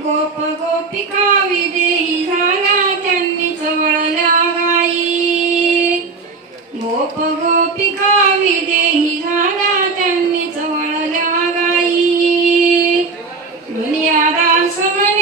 गोप गोपिका विदेही झाल्या त्यांनी चवळल्या गाई। गोप गोपिका विदेही झाल्या त्यांनी चवळल्या गाई। दुनियादार समवे